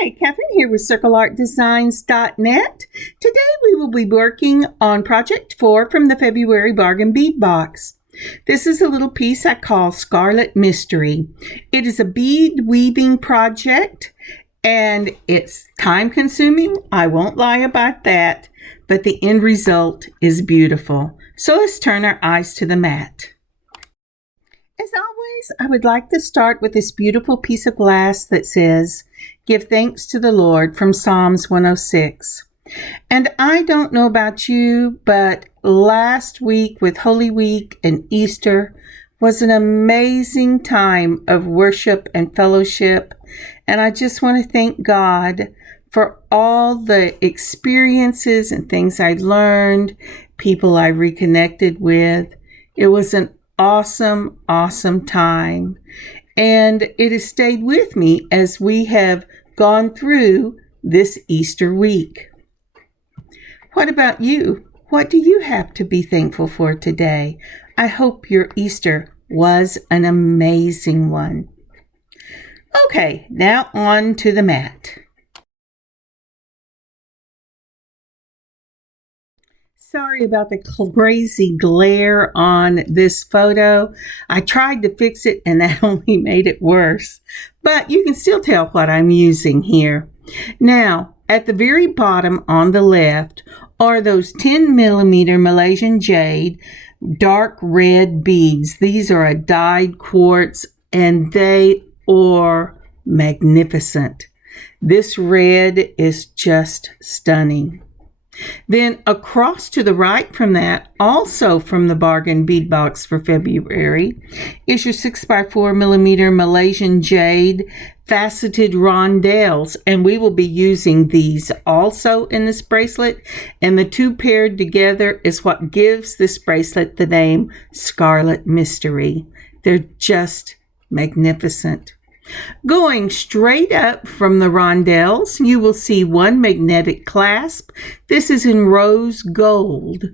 Hi, Kathryn here with CircleArtDesigns.net. Today we will be working on Project 4 from the February Bargain Bead Box. This is a little piece I call Scarlet Mystery. It is a bead weaving project and it's time consuming. I won't lie about that, but the end result is beautiful. So let's turn our eyes to the mat. As always, I would like to start with this beautiful piece of glass that says, "Give thanks to the Lord," from Psalms 106. And I don't know about you, but last week with Holy Week and Easter was an amazing time of worship and fellowship. And I just want to thank God for all the experiences and things I learned, people I reconnected with. It was an awesome time. And it has stayed with me as we have gone through this Easter week. What about you? What do you have to be thankful for today? I hope your Easter was an amazing one. Okay, now on to the mat. Sorry about the crazy glare on this photo. I tried to fix it and that only made it worse. But you can still tell what I'm using here. Now, at the very bottom on the left are those 10mm Malaysian Jade dark red beads. These are a dyed quartz and they are magnificent. This red is just stunning. Then across to the right from that, also from the Bargain Bead Box for February, is your 6x4mm Malaysian Jade faceted Rondelles. And we will be using these also in this bracelet. And the two paired together is what gives this bracelet the name Scarlet Mystery. They're just magnificent. Going straight up from the Rondelles, you will see one magnetic clasp. This is in rose gold.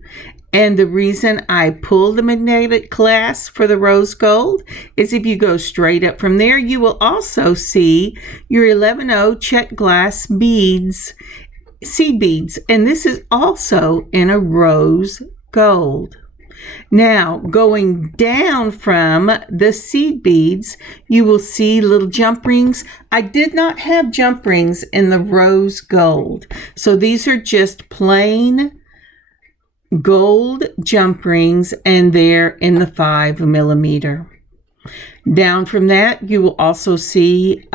And the reason I pulled the magnetic clasp for the rose gold is if you go straight up from there, you will also see your 11-0 check glass beads, seed beads. And this is also in a rose gold. Now, going down from the seed beads, you will see little jump rings. I did not have jump rings in the rose gold. So these are just plain gold jump rings, and they're in the 5mm. Down from that, you will also see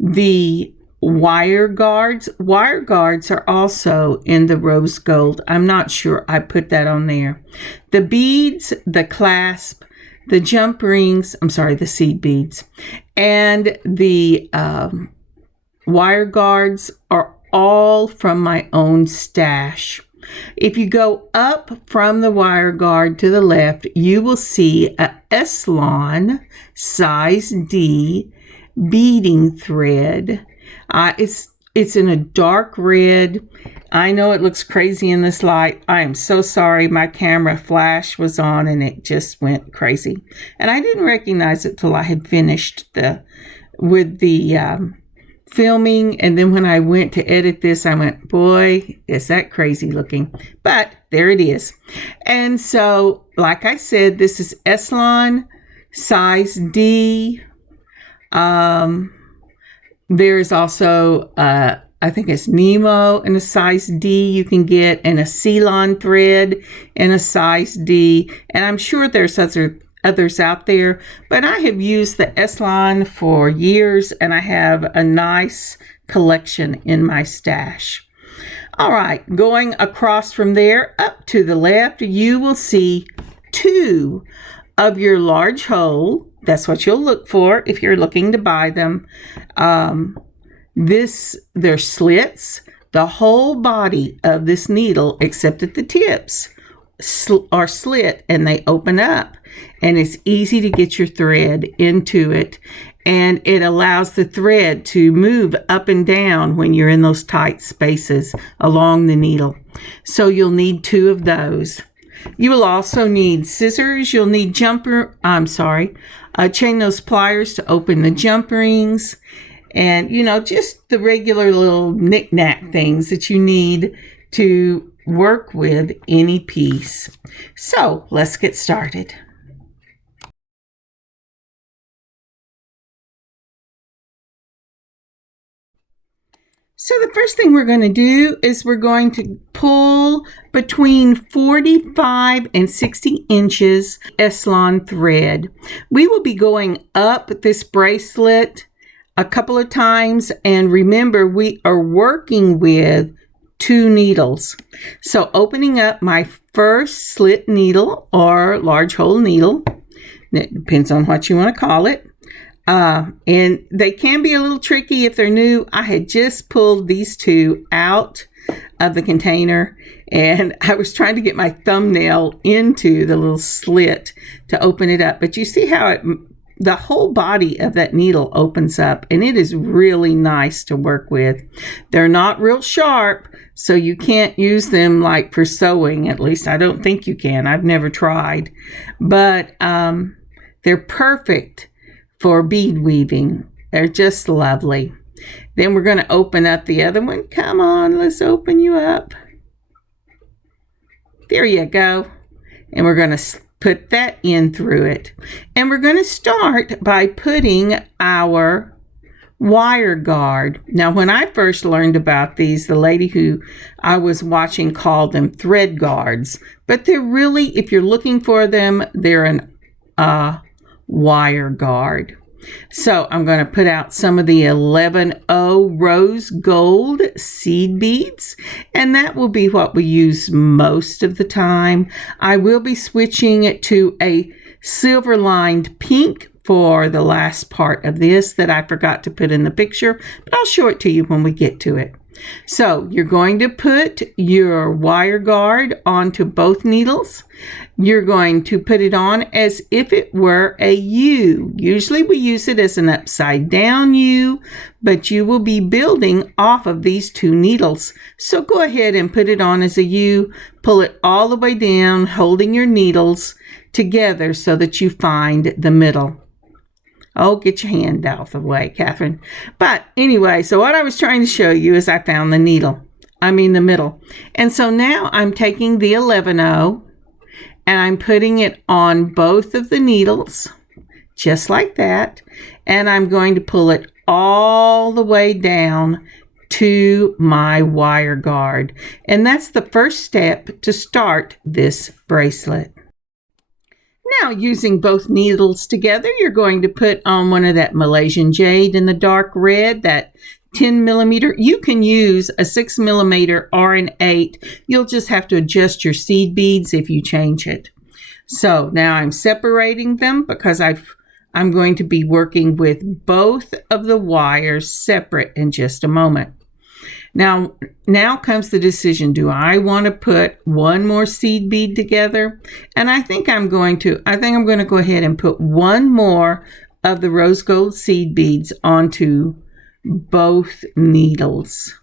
the wire guards. Wire guards are also in the rose gold. I'm not sure I put that on there. The beads, the clasp, the jump rings, the seed beads, and the wire guards are all from my own stash. If you go up from the wire guard to the left, you will see a Eslon size D beading thread. It's in a dark red. I know it looks crazy in this light. I am so sorry. My camera flash was on and it just went crazy. And I didn't recognize it till I had finished with the filming. And then when I went to edit this, I went, boy, is that crazy looking. But there it is. And so, like I said, this is Eslon size D. There's also, I think it's Nemo in a size D you can get, and a Ceylon thread in a size D. And I'm sure there's others out there, but I have used the Eslon for years, and I have a nice collection in my stash. All right, going across from there up to the left, you will see two of your large hole. That's what you'll look for if you're looking to buy them. They're slits. The whole body of this needle, except at the tips, are slit and they open up. And it's easy to get your thread into it. And it allows the thread to move up and down when you're in those tight spaces along the needle. So you'll need two of those. You will also need scissors. You'll need chain nose pliers to open the jump rings. and, you know, just the regular little knick-knack things that you need to work with any piece. So let's get started. So the first thing we're going to do is we're going to pull between 45 and 60 inches Eslon thread. We will be going up this bracelet a couple of times, and remember, we are working with 2 needles. So opening up my first slit needle or large hole needle, it depends on what you want to call it. And they can be a little tricky if they're new. I had just pulled these 2 out of the container, and I was trying to get my thumbnail into the little slit to open it up. But you see how the whole body of that needle opens up, and it is really nice to work with. They're not real sharp, so you can't use them like for sewing. At least I don't think you can. I've never tried. But they're perfect for bead weaving. They're just lovely. Then we're going to open up the other one. Come on, let's open you up. There you go. And we're going to put that in through it. And we're going to start by putting our wire guard. Now, when I first learned about these, the lady who I was watching called them thread guards. But they're really, if you're looking for them, they're an wire guard. So I'm going to put out some of the 11O rose gold seed beads, and that will be what we use most of the time. I will be switching it to a silver lined pink for the last part of this that I forgot to put in the picture, but I'll show it to you when we get to it. So you're going to put your wire guard onto both needles. You're going to put it on as if it were a U. Usually we use it as an upside down U, but you will be building off of these 2 needles. So go ahead and put it on as a U. Pull it all the way down, holding your needles together so that you find the middle. Oh, get your hand out of the way, Kathryn. But anyway, so what I was trying to show you is I found the the middle. And so now I'm taking the 11O and I'm putting it on both of the needles, just like that. And I'm going to pull it all the way down to my wire guard. And that's the first step to start this bracelet. Now, using both needles together, you're going to put on one of that Malaysian Jade in the dark red, that 10 millimeter. You can use a 6 millimeter or an 8. You'll just have to adjust your seed beads if you change it. So now I'm separating them because I'm going to be working with both of the wires separate in just a moment. Now comes the decision. Do I want to put one more seed bead together? And I think I'm going to go ahead and put one more of the rose gold seed beads onto both needles.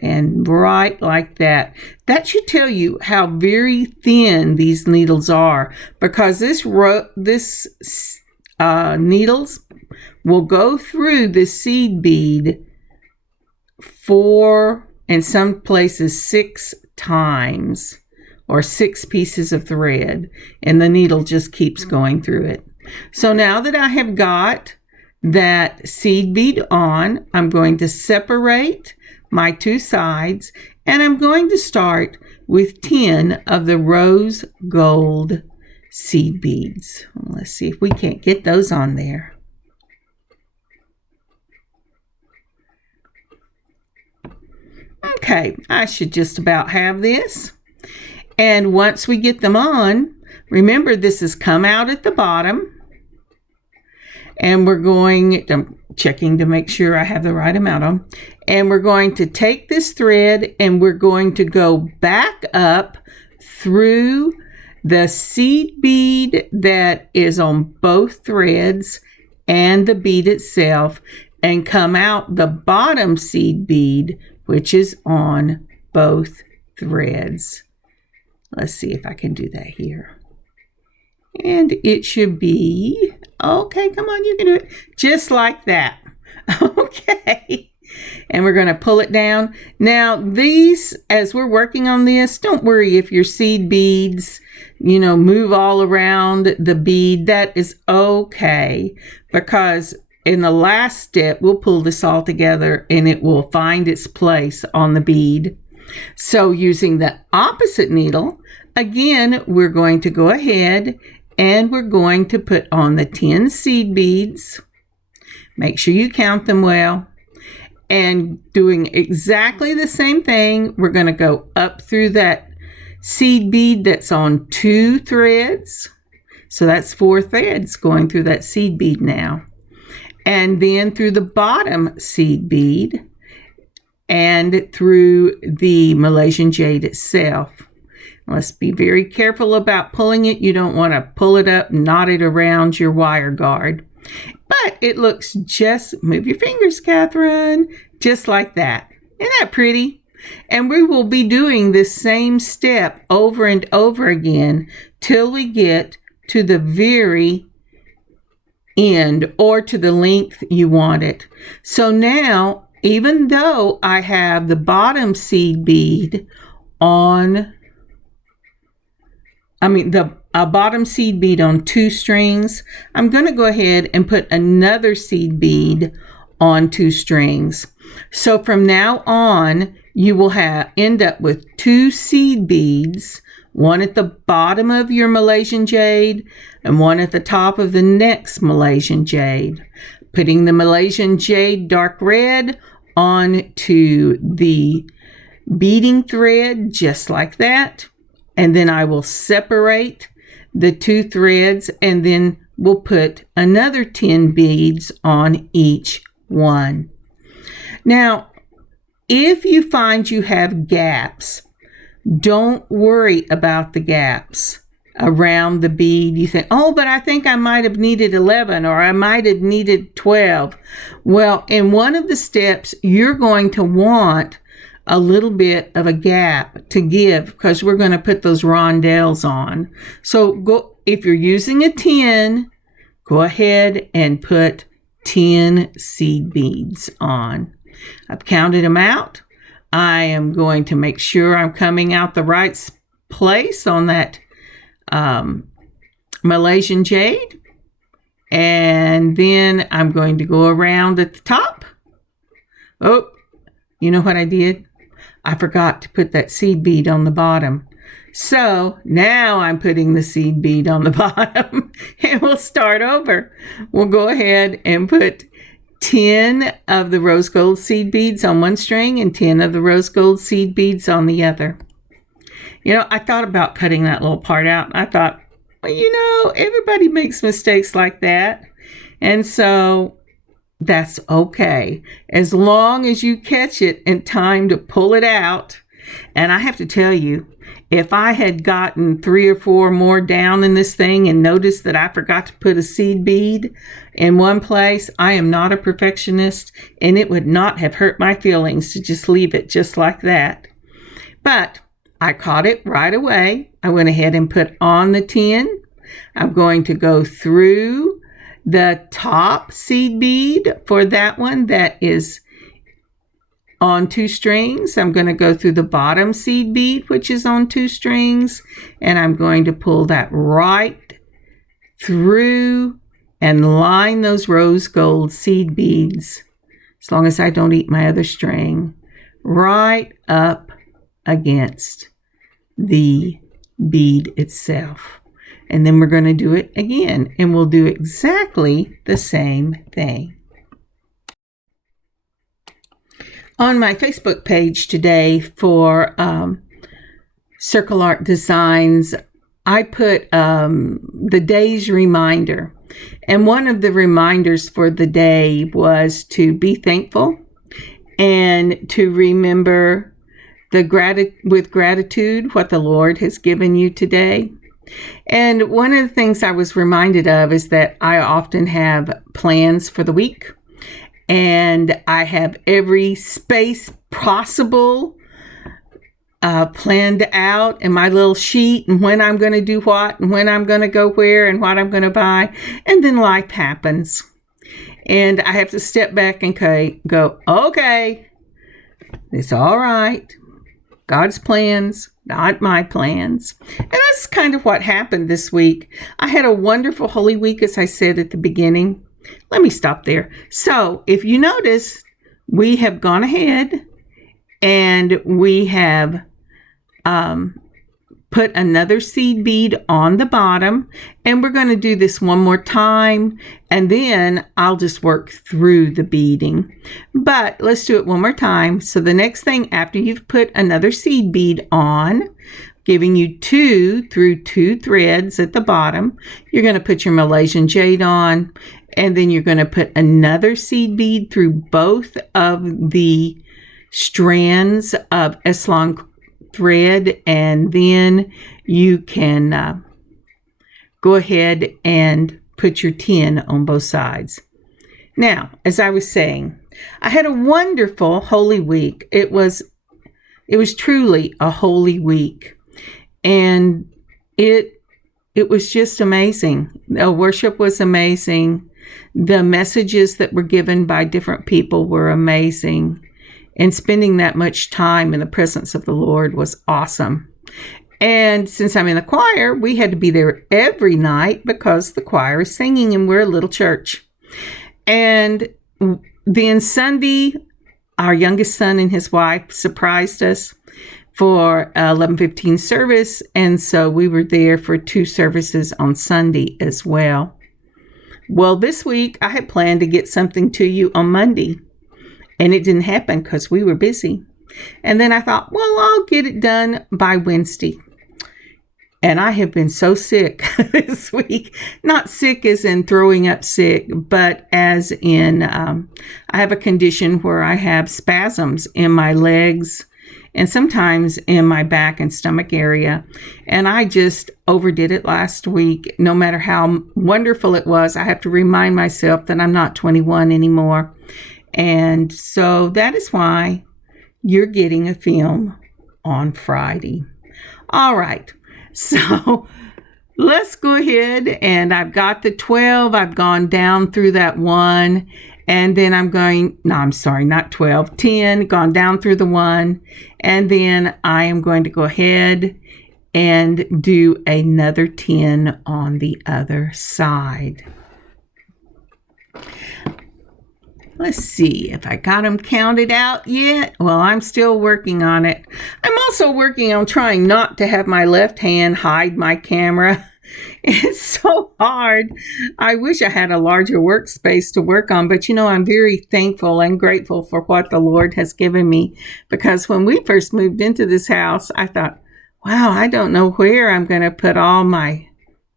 And right like that. That should tell you how very thin these needles are, because this needles will go through the seed bead 4, in some places 6 times, or 6 pieces of thread, and the needle just keeps going through it. So now that I have got that seed bead on, I'm going to separate my 2 sides, and I'm going to start with 10 of the rose gold seed beads. Let's see if we can't get those on there. Okay, I should just about have this. And once we get them on, remember this has come out at the bottom. And I'm checking to make sure I have the right amount on. And we're going to take this thread and we're going to go back up through the seed bead that is on both threads and the bead itself, and come out the bottom seed bead, which is on both threads. Let's see if I can do that here. And it should be, okay, come on, you can do it. Just like that. Okay. And we're going to pull it down. Now, these, as we're working on this, don't worry if your seed beads, move all around the bead. That is okay, because in the last step, we'll pull this all together and it will find its place on the bead. So using the opposite needle, again, we're going to go ahead and we're going to put on the 10 seed beads. Make sure you count them well. And doing exactly the same thing, we're going to go up through that seed bead that's on 2 threads. So that's 4 threads going through that seed bead now. And then through the bottom seed bead and through the Malaysian jade itself. Let's be very careful about pulling it. You don't want to pull it up, knot it around your wire guard. But it looks move your fingers, Kathryn, just like that. Isn't that pretty? And we will be doing this same step over and over again till we get to the very end or to the length you want it. So now, even though I have the bottom seed bead on, a bottom seed bead on 2 strings, I'm going to go ahead and put another seed bead on 2 strings. So from now on, you will end up with 2 seed beads, one at the bottom of your Malaysian jade and one at the top of the next Malaysian jade. Putting the Malaysian jade dark red onto the beading thread just like that. And then I will separate the 2 threads and then we'll put another 10 beads on each one. Now, if you find you have gaps, don't worry about the gaps around the bead. You think, oh, but I think I might have needed 11 or I might have needed 12. Well, in one of the steps, you're going to want a little bit of a gap to give because we're going to put those rondelles on. So if you're using a 10, go ahead and put 10 seed beads on. I've counted them out. I am going to make sure I'm coming out the right place on that Malaysian jade. And then I'm going to go around at the top. Oh, you know what I did? I forgot to put that seed bead on the bottom. So now I'm putting the seed bead on the bottom and we'll start over. We'll go ahead and put 10 of the rose gold seed beads on one string and 10 of the rose gold seed beads on the other. I thought about cutting that little part out. I thought, well, everybody makes mistakes like that. And so that's okay. As long as you catch it in time to pull it out. And I have to tell you, if I had gotten 3 or 4 more down in this thing and noticed that I forgot to put a seed bead in one place, I am not a perfectionist and it would not have hurt my feelings to just leave it just like that. But I caught it right away. I went ahead and put on the 10. I'm going to go through the top seed bead for that one that is on 2 strings. I'm going to go through the bottom seed bead, which is on 2 strings, and I'm going to pull that right through and line those rose gold seed beads, as long as I don't eat my other string, right up against the bead itself. And then we're going to do it again, and we'll do exactly the same thing. On my Facebook page today for Circle Art Designs, I put the day's reminder. And one of the reminders for the day was to be thankful and to remember with gratitude what the Lord has given you today. And one of the things I was reminded of is that I often have plans for the week. And I have every space possible planned out in my little sheet, and when I'm going to do what, and when I'm going to go where, and what I'm going to buy. And then life happens. And I have to step back and go, okay, it's all right. God's plans, not my plans. And that's kind of what happened this week. I had a wonderful Holy Week, as I said at the beginning. Let me stop there. So if you notice, we have gone ahead and we have put another seed bead on the bottom, and we're going to do this one more time, and then I'll just work through the beading. But let's do it one more time. So the next thing, after you've put another seed bead on, giving you 2 through 2 threads at the bottom, you're going to put your Malaysian jade on, and then you're going to put another seed bead through both of the strands of S-long thread, and then you can go ahead and put your 10 on both sides. Now, as I was saying, I had a wonderful Holy Week. It was truly a holy week, and it was just amazing. The worship was amazing. The messages that were given by different people were amazing. And spending that much time in the presence of the Lord was awesome. And since I'm in the choir, we had to be there every night because the choir is singing and we're a little church. And then Sunday, our youngest son and his wife surprised us for 11:15 service. And so we were there for 2 services on Sunday as well. Well, this week I had planned to get something to you on Monday. And it didn't happen because we were busy. And then I thought, well, I'll get it done by Wednesday. And I have been so sick this week. Not sick as in throwing up sick, but as in I have a condition where I have spasms in my legs and sometimes in my back and stomach area. And I just overdid it last week. No matter how wonderful it was, I have to remind myself that I'm not 21 anymore. And so that is why you're getting a film on Friday. All right. So let's go ahead, and I've got the 12. I've gone down through that 1, and then not 12, 10, gone down through the 1. And then I am going to go ahead and do another 10 on the other side. Let's see if I got them counted out yet. Well, I'm still working on it. I'm also working on trying not to have my left hand hide my camera. It's so hard. I wish I had a larger workspace to work on, but I'm very thankful and grateful for what the Lord has given me, because when we first moved into this house, I thought, wow, I don't know where I'm going to put all my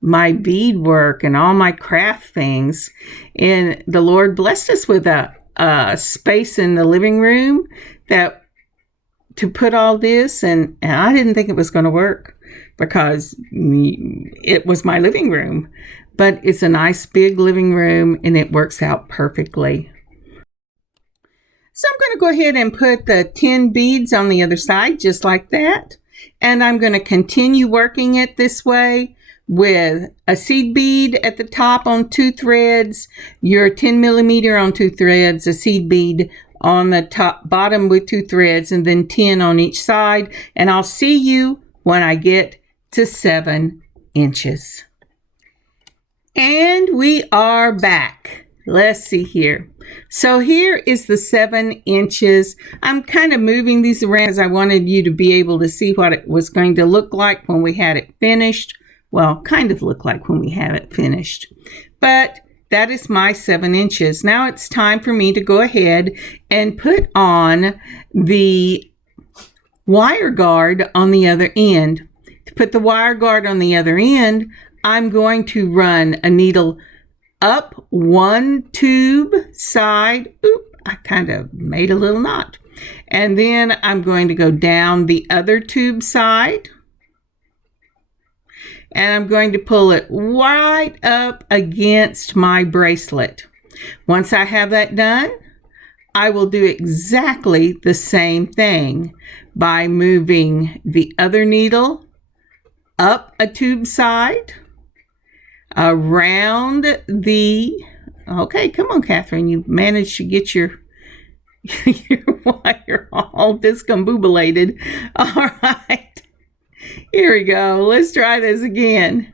beadwork and all my craft things. And the Lord blessed us with a space in the living room to put all this. And I didn't think it was going to work because it was my living room. But it's a nice big living room and it works out perfectly. So I'm going to go ahead and put the 10 beads on the other side just like that. And I'm going to continue working it this way, with a seed bead at the top on 2 threads, your 10 millimeter on 2 threads, a seed bead on the bottom with 2 threads, and then 10 on each side. And I'll see you when I get to 7 inches. And we are back. Let's see here. So here is the 7 inches. I'm kind of moving these around because I wanted you to be able to see what it was going to look like when we had it finished. Well, kind of look like when we have it finished. But that is my 7 inches. Now it's time for me to go ahead and put on the wire guard on the other end. To put the wire guard on the other end, I'm going to run a needle up one tube side. Oop, I kind of made a little knot. And then I'm going to go down the other tube side. And I'm going to pull it right up against my bracelet. Once I have that done, I will do exactly the same thing by moving the other needle up a tube side, around the, Okay, come on, Kathryn. You managed to get your your wire all discombobulated. All right. Here we go. Let's try this again.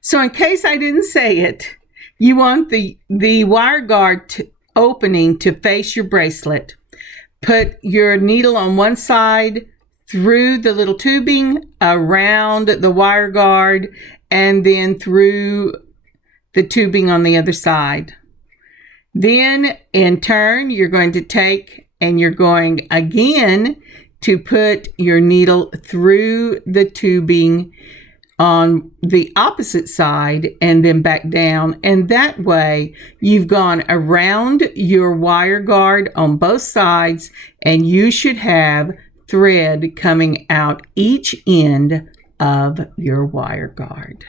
So in case I didn't say it, you want the wire guard opening to face your bracelet. Put your needle on one side through the little tubing, around the wire guard, and then through the tubing on the other side. Then in turn, you're going to take and you're going again to put your needle through the tubing on the opposite side and then back down. And that way you've gone around your wire guard on both sides, and you should have thread coming out each end of your wire guard.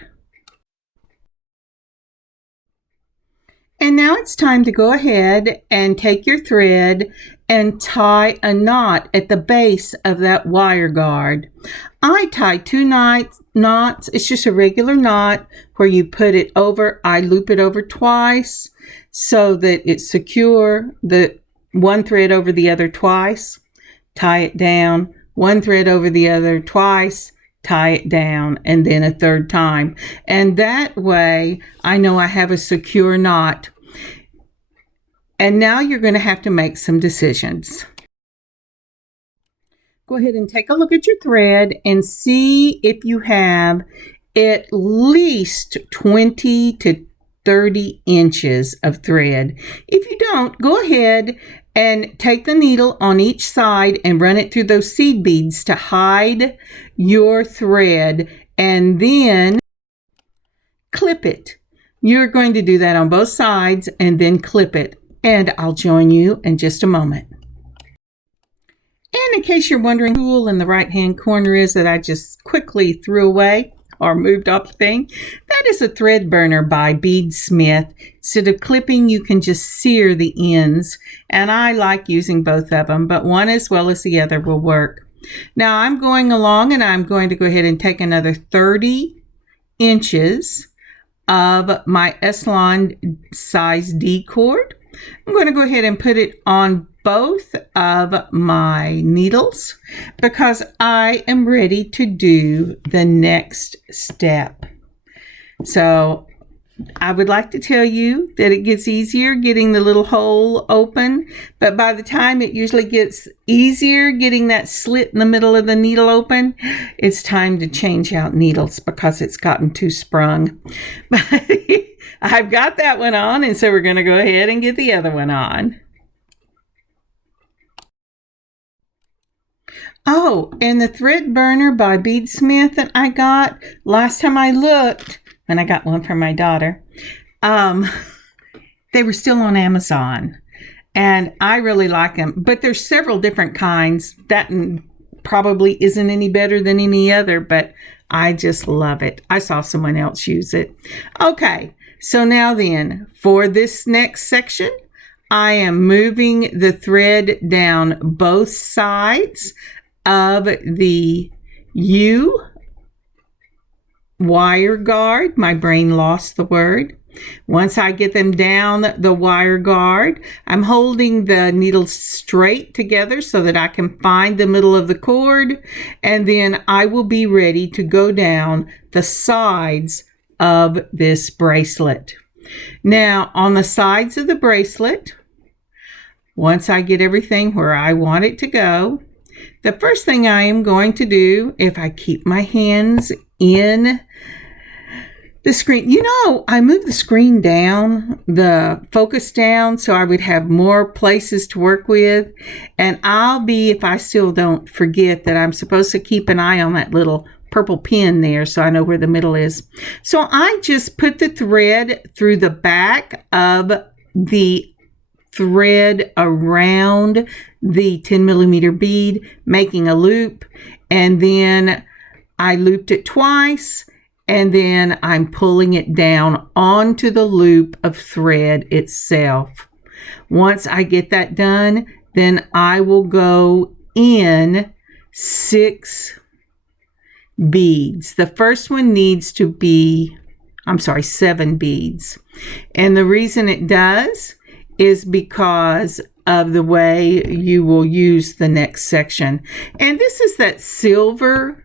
And now it's time to go ahead and take your thread and tie a knot at the base of that wire guard. I tie 2 knots. It's just a regular knot where you put it over. I loop it over twice so that it's secure. The one thread over the other twice, tie it down. One thread over the other twice, tie it down, and then a third time. And that way I know I have a secure knot. And now you're going to have to make some decisions. Go ahead and take a look at your thread and see if you have at least 20 to 30 inches of thread. If you don't, go ahead and take the needle on each side and run it through those seed beads to hide your thread, and then clip it. You're going to do that on both sides and then clip it. And I'll join you in just a moment. And in case you're wondering, the tool in the right hand corner is that I just quickly threw away or moved off the thing. That is a thread burner by Beadsmith. Instead of clipping, you can just sear the ends. And I like using both of them, but one as well as the other will work. Now I'm going along and I'm going to go ahead and take another 30 inches of my S-line size D cord. I'm going to go ahead and put it on both of my needles because I am ready to do the next step. So I would like to tell you that it gets easier getting the little hole open, but by the time it usually gets easier getting that slit in the middle of the needle open, it's time to change out needles because it's gotten too sprung. But I've got that one on, and so we're going to go ahead and get the other one on. Oh, and the thread burner by Beadsmith that I got last time I looked, and I got one for my daughter, they were still on Amazon, and I really like them. But there's several different kinds. That probably isn't any better than any other, but I just love it. I saw someone else use it. Okay. So now then, for this next section, I am moving the thread down both sides of the U wire guard. My brain lost the word. Once I get them down the wire guard, I'm holding the needles straight together so that I can find the middle of the cord, and then I will be ready to go down the sides of this bracelet. Now, on the sides of the bracelet, once I get everything where I want it to go, the first thing I am going to do, if I keep my hands in the screen, I moved the screen down, the focus down, so I would have more places to work with. And I'll be, if I still don't forget, that I'm supposed to keep an eye on that little purple pin there so I know where the middle is. So I just put the thread through the back of the thread around the 10 millimeter bead, making a loop, and then I looped it twice, and then I'm pulling it down onto the loop of thread itself. Once I get that done, then I will go in 6 beads. The first one needs to be I'm sorry, 7 beads. And the reason it does is because of the way you will use the next section. And this is that silver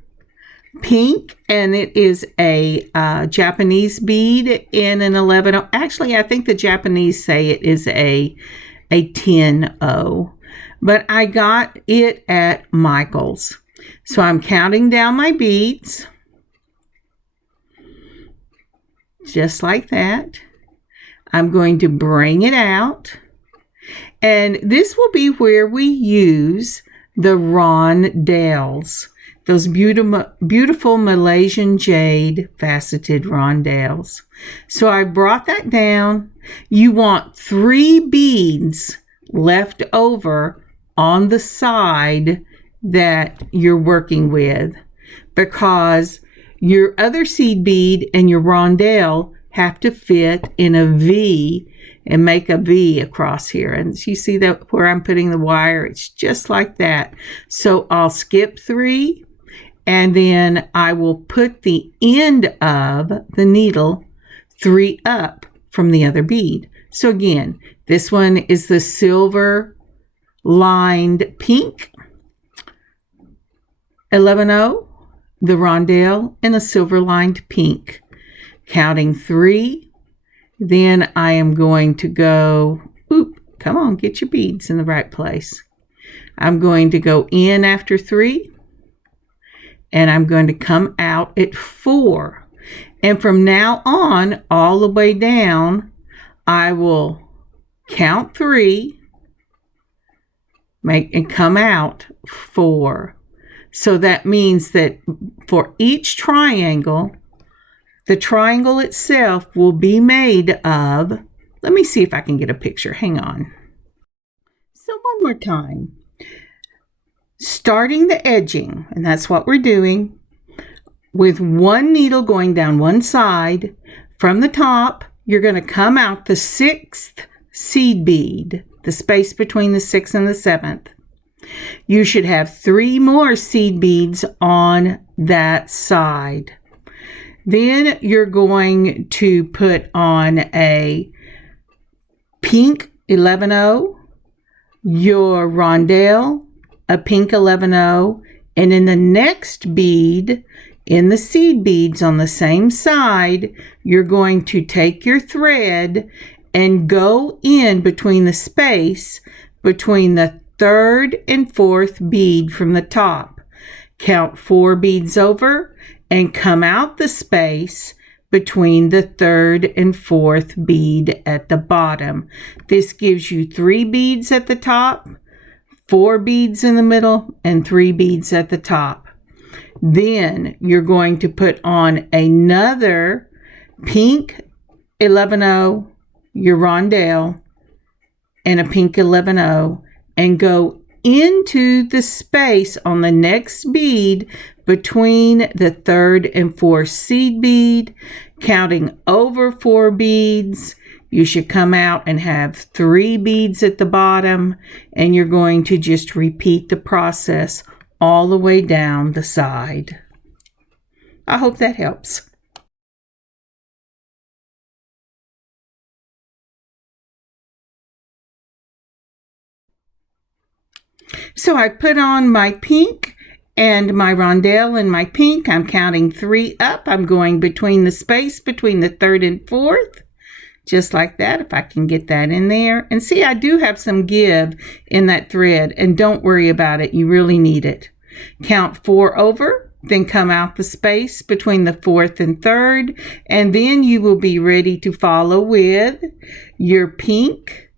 pink, and it is a Japanese bead in an 11. Actually, I think the Japanese say it is a 10-0, but I got it at Michael's. So I'm counting down my beads, just like that. I'm going to bring it out, and this will be where we use the Rondelles. Those beautiful Malaysian jade faceted rondelles. So I brought that down. You want 3 beads left over on the side that you're working with, because your other seed bead and your rondelle have to fit in a V and make a V across here. And you see that where I'm putting the wire? It's just like that. So I'll skip 3. And then I will put the end of the needle 3 up from the other bead. So again, this one is the silver lined pink 11-0, the rondelle, and the silver lined pink. Counting 3. Then I am going to go, come on, get your beads in the right place. I'm going to go in after 3. And I'm going to come out at 4. And from now on, all the way down, I will count 3, and come out 4. So that means that for each triangle, the triangle itself will be made of, let me see if I can get a picture. Hang on. So one more time. Starting the edging, and that's what we're doing, with one needle going down one side. From the top, you're going to come out the 6th seed bead, the space between the 6th and the 7th. You should have 3 more seed beads on that side. Then you're going to put on a pink 11-0, your rondelle, a pink 11-0, and in the next bead, in the seed beads on the same side, you're going to take your thread and go in between the space between the 3rd and 4th bead from the top. Count 4 beads over and come out the space between the 3rd and 4th bead at the bottom. This gives you 3 beads at the top, 4 beads in the middle, and 3 beads at the top. Then you're going to put on another pink 11-0, your rondelle, and a pink 11-0, and go into the space on the next bead between the 3rd and 4th seed bead, counting over 4 beads. You should come out and have 3 beads at the bottom, and you're going to just repeat the process all the way down the side. I hope that helps. So I put on my pink and my rondelle and my pink. I'm counting 3 up. I'm going between the space between the 3rd and 4th. Just like that, if I can get that in there. And see, I do have some give in that thread, and don't worry about it. You really need it. Count 4 over, then come out the space between the 4th and 3rd, and then you will be ready to follow with your pink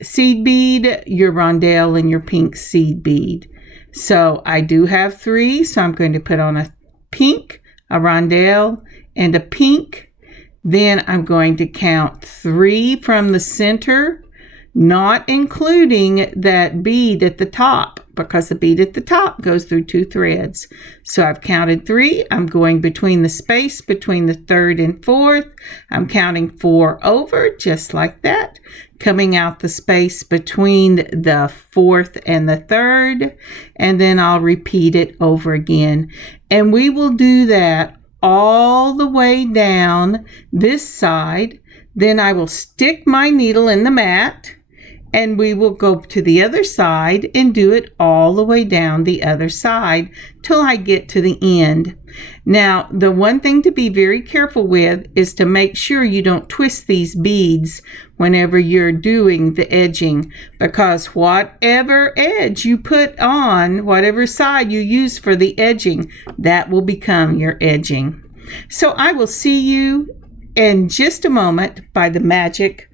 seed bead, your rondelle, and your pink seed bead. So I do have 3, so I'm going to put on a pink, a rondelle, and a pink. Then I'm going to count 3 from the center, not including that bead at the top, because the bead at the top goes through 2 threads. So I've counted 3. I'm going between the space between the 3rd and 4th. I'm counting 4 over, just like that, coming out the space between the 4th and the 3rd, and then I'll repeat it over again. And we will do that all the way down this side. Then I will stick my needle in the mat, and we will go to the other side and do it all the way down the other side till I get to the end. Now, the one thing to be very careful with is to make sure you don't twist these beads whenever you're doing the edging, because whatever edge you put on, whatever side you use for the edging, that will become your edging. So I will see you in just a moment by the magic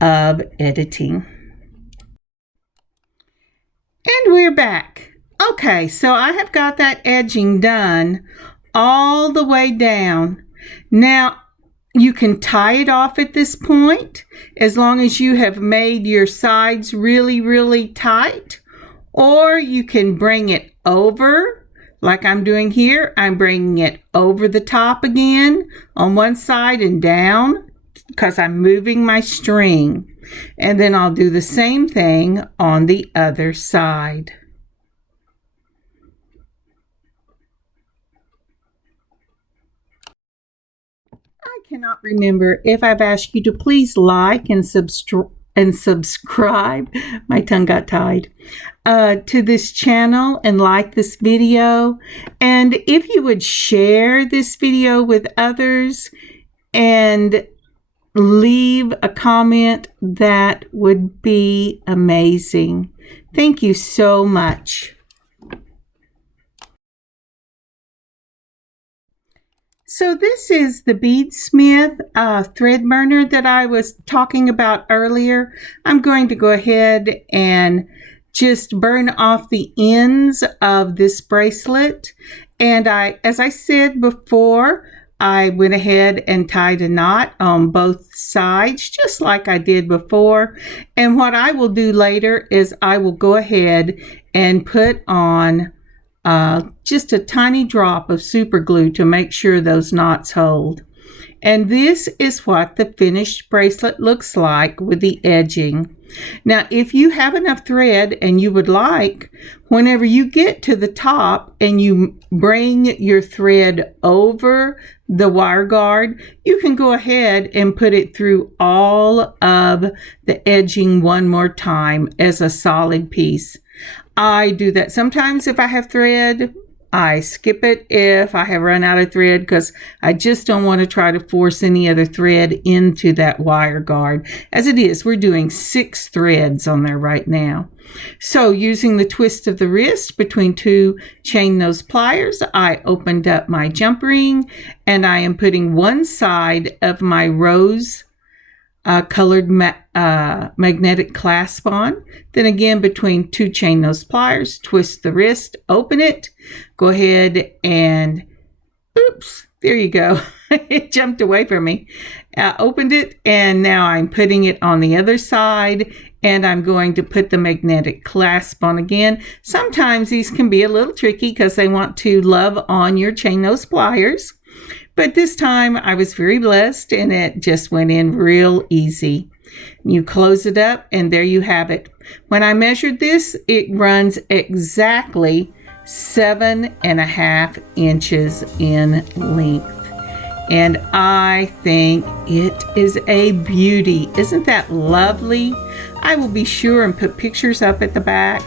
of editing. And we're back. Okay, so I have got that edging done all the way down. Now, you can tie it off at this point as long as you have made your sides really, really tight, or you can bring it over like I'm doing here. I'm bringing it over the top again on one side and down because I'm moving my string. And then I'll do the same thing on the other side. I cannot remember if I've asked you to please like and subscribe. My tongue got tied. To this channel and like this video. And if you would share this video with others and leave a comment, that would be amazing. Thank you so much. So this is the Beadsmith thread burner that I was talking about earlier. I'm going to go ahead and just burn off the ends of this bracelet. And as I said before, I went ahead and tied a knot on both sides, just like I did before. And what I will do later is I will go ahead and put on just a tiny drop of super glue to make sure those knots hold. And this is what the finished bracelet looks like with the edging. Now, if you have enough thread and you would like, whenever you get to the top and you bring your thread over the wire guard, you can go ahead and put it through all of the edging one more time as a solid piece. I do that sometimes if I have thread. I skip it if I have run out of thread because I just don't want to try to force any other thread into that wire guard. As it is, we're doing 6 threads on there right now. So using the twist of the wrist between 2 chain nose pliers, I opened up my jump ring and I am putting one side of my rose colored magnetic clasp on. Then again, between 2 chain nose pliers, twist the wrist, open it, go ahead and, oops, there you go. It jumped away from me. Opened it, and now I'm putting it on the other side, and I'm going to put the magnetic clasp on again. Sometimes these can be a little tricky because they want to love on your chain nose pliers. But this time I was very blessed and it just went in real easy. You close it up and there you have it. When I measured this, it runs exactly 7.5 inches in length. And I think it is a beauty. Isn't that lovely? I will be sure and put pictures up at the back.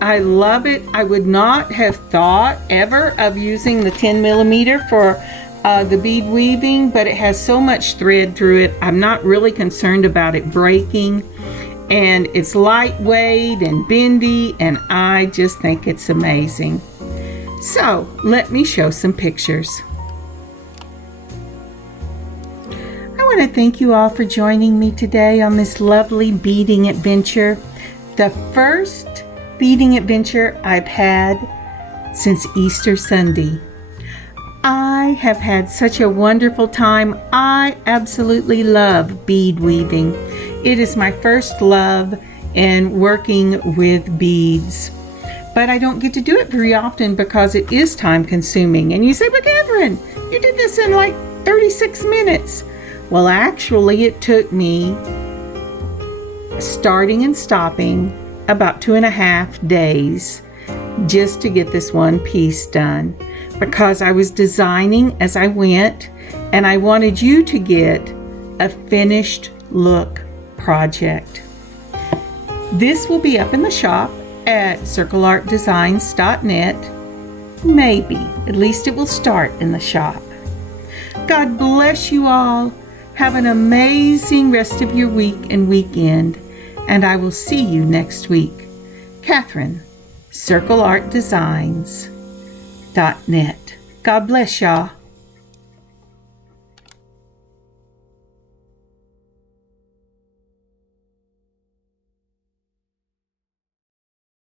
I love it. I would not have thought ever of using the 10 millimeter for the bead weaving, but it has so much thread through it. I'm not really concerned about it breaking, and it's lightweight and bendy, and I just think it's amazing. So let me show some pictures. I want to thank you all for joining me today on this lovely beading adventure. The first beading adventure I've had since Easter Sunday. I have had such a wonderful time. I absolutely love bead weaving. It is my first love in working with beads. But I don't get to do it very often because it is time consuming. And you say, but Kathryn, you did this in like 36 minutes. Well, actually it took me starting and stopping about 2.5 days just to get this one piece done. because I was designing as I went, and I wanted you to get a finished look project. This will be up in the shop at circleartdesigns.net. Maybe, at least it will start in the shop. God bless you all. Have an amazing rest of your week and weekend, and I will see you next week. Kathryn, circleartdesigns.net. God bless y'all.